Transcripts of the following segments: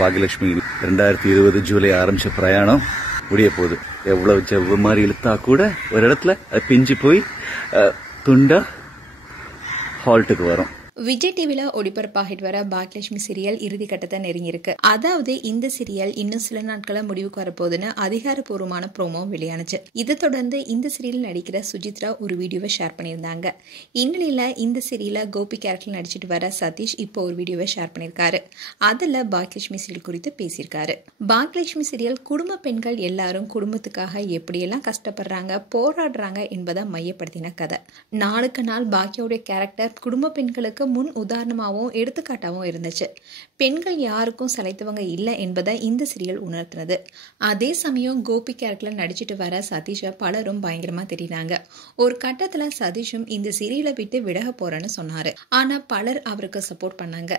பாகியலட்சுமி 2020 ஜூலை ஆரம்பிச்ச பிரயாணம் முடிய போகுது. எவ்வளவு ஜவ்வு மாதிரி இழுத்தா கூட ஒரு இடத்துல அது பிஞ்சு போய் துண்டா ஹால்ட்டுக்கு வரும். விஜய் டிவில ஒளிபரப்பாகிட்டு வர பாக்யலட்சுமி சீரியல் இறுதி கட்டத்தை நெருங்கியிருக்கு. அதாவது இந்த சீரியல் இன்னும் சில நாட்கள முடிவுக்கு வரப்போகுதுன்னு அதிகாரப்பூர்வமான ப்ரோமோ வெளியானுச்சு. இதை தொடர்ந்து இந்த சீரியல் நடிக்கிற சுஜித்ரா ஒரு வீடியோவை ஷேர் பண்ணியிருந்தாங்க. இந்நிலையில இந்த சீரியல கோபி கேரக்டர் நடிச்சிட்டு வர சதீஷ் இப்போ ஒரு வீடியோவை ஷேர் பண்ணியிருக்காரு. அதுல பாக்யலட்சுமி சீரியல் குறித்து பேசியிருக்காரு. பாக்யலட்சுமி சீரியல் குடும்ப பெண்கள் எல்லாரும் குடும்பத்துக்காக எப்படியெல்லாம் கஷ்டப்படுறாங்க, போராடுறாங்க என்பதை மையப்படுத்தின கதை. நாளுக்கு நாள் பாக்யாவுடைய கேரக்டர் குடும்ப பெண்களுக்கு முன் உதாரணமாகவும் எடுத்துக்காட்டாகவும் இருந்துச்சு. பெண்கள் யாருக்கும் சளைத்தவங்க இல்லை என்பதை இந்த சீரியல் உணர்த்தினது. அதே சமயம் கோபி கேரக்டர்ல நடிச்சிட்டு வர சதீஷை பலரும் பயங்கரமா தெரியுறாங்க. ஒரு கட்டத்துல சதீஷும் இந்த சீரியலை விட்டு விலக போறேன்னு சொன்னாரு. ஆனா பலர் அவருக்கு சப்போர்ட் பண்ணாங்க.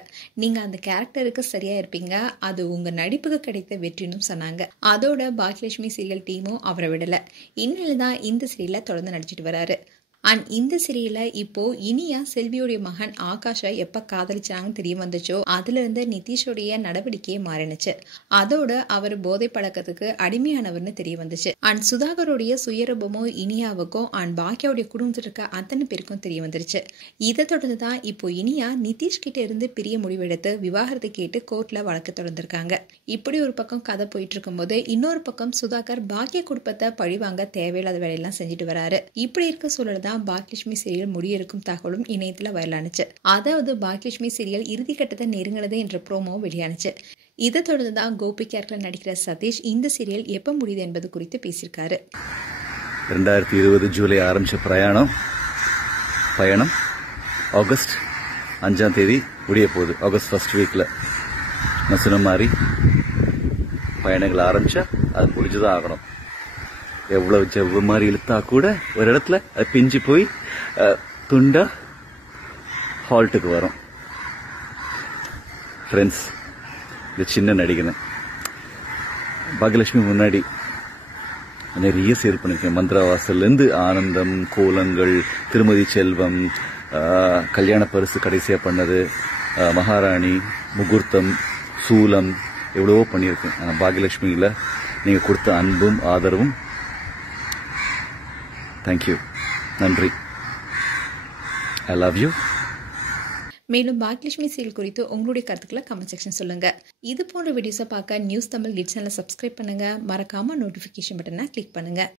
நீங்க அந்த கேரக்டருக்கு சரியா இருப்பீங்க, அது உங்க நடிப்புக்கு கிடைத்த வெற்றின்னு சொன்னாங்க. அதோட பாக்யலட்சுமி சீரியல் டீமும் அவரை விடல. இந்நிலைதான் இந்த சீரியலை தொடர்ந்து நடிச்சிட்டு வராரு. அண்ட் இந்த சீரியல இப்போ இனியா செல்வியோடைய மகன் ஆகாஷை எப்ப காதலிச்சாங்கன்னு தெரிய வந்துச்சோ அதுல இருந்து நிதிஷோடைய நடவடிக்கையே மாறினுச்சு. அதோட அவர் போதை பழக்கத்துக்கு அடிமையானவர்னு தெரிய வந்துச்சு. அண்ட் சுதாகருடைய சுயரூபமும் இனியாவுக்கும் அண்ட் பாக்கியாவுடைய குடும்பத்தில் இருக்க அத்தனை பேருக்கும் தெரிய வந்துருச்சு. இதை தொடர்ந்துதான் இப்போ இனியா நிதிஷ் கிட்ட இருந்து பிரிய முடிவெடுத்து விவாகரத்து கேட்டு கோர்ட்ல வழக்கு தொடர்ந்திருக்காங்க. இப்படி ஒரு பக்கம் கதை போயிட்டு இருக்கும் போது இன்னொரு பக்கம் சுதாகர் பாக்கிய குடும்பத்தை பழிவாங்க தேவையில்லாத வேலையெல்லாம் செஞ்சுட்டு வராரு. இப்படி இருக்க சூழல் பாக்யலட்சுமி சீரியல் முடியிருக்கும் தகவலும் இணையத்துல வைரலானுச்சு. அதாவது பாக்யலட்சுமி சீரியல் இறுதி கட்டத்தை நெருங்கினது என்ற ப்ரோமோ வெளியானுச்சு. இதை தொடர்ந்துதான் கோபி கேரக்டர் நடிக்கிற சதீஷ் இந்த சீரியல் எப்ப முடியுது என்பது குறித்து பேசியிருக்காரு. 2020 ஜூலை ஆரம்பிச்ச பயணம் ஆகஸ்ட் 5ஆம் தேதி முடிய போகுது. ஆகஸ்ட் ஃபர்ஸ்ட் வீக்ல நான் சொன்ன மாதிரி பயணங்கள் ஆரம்பிச்சா அது முடிஞ்சுதான் ஆகணும். எவ்வளவு ஜவ்வு மாதிரி இழுத்தா கூட ஒரு இடத்துல அது பிஞ்சு போய் துண்டா ஹால்ட்டுக்கு வரும். ஃப்ரெண்ட்ஸ், இது சின்ன நடிகனை பாக்யலட்சுமி முன்னாடி நிறைய சேர் பண்ணிருக்கேன். மந்திரவாசல்லேருந்து ஆனந்தம், கோலங்கள், திருமதி செல்வம், கல்யாண பரிசு கடைசியா பண்ணது, மகாராணி, முகூர்த்தம், சூலம், எவ்வளவோ பண்ணியிருக்கேன். ஆனால் பாக்யலட்சுமியில நீங்க கொடுத்த அன்பும் ஆதரவும் தேங்க்யூ, நன்றி. I love you. மேலும் பாக்யலட்சுமி சீரியல் குறித்து உங்களுடைய கருத்துக்களை கமெண்ட் செக்ஷன் சொல்லுங்க. இது போன்ற வீடியோஸை பார்க்க நியூஸ் தமிழ் கிட்ஸ் சேனலை சப்ஸ்கிரைப் பண்ணுங்க. மறக்காம நோட்டிபிகேஷன் பட்டனை கிளிக் பண்ணுங்க.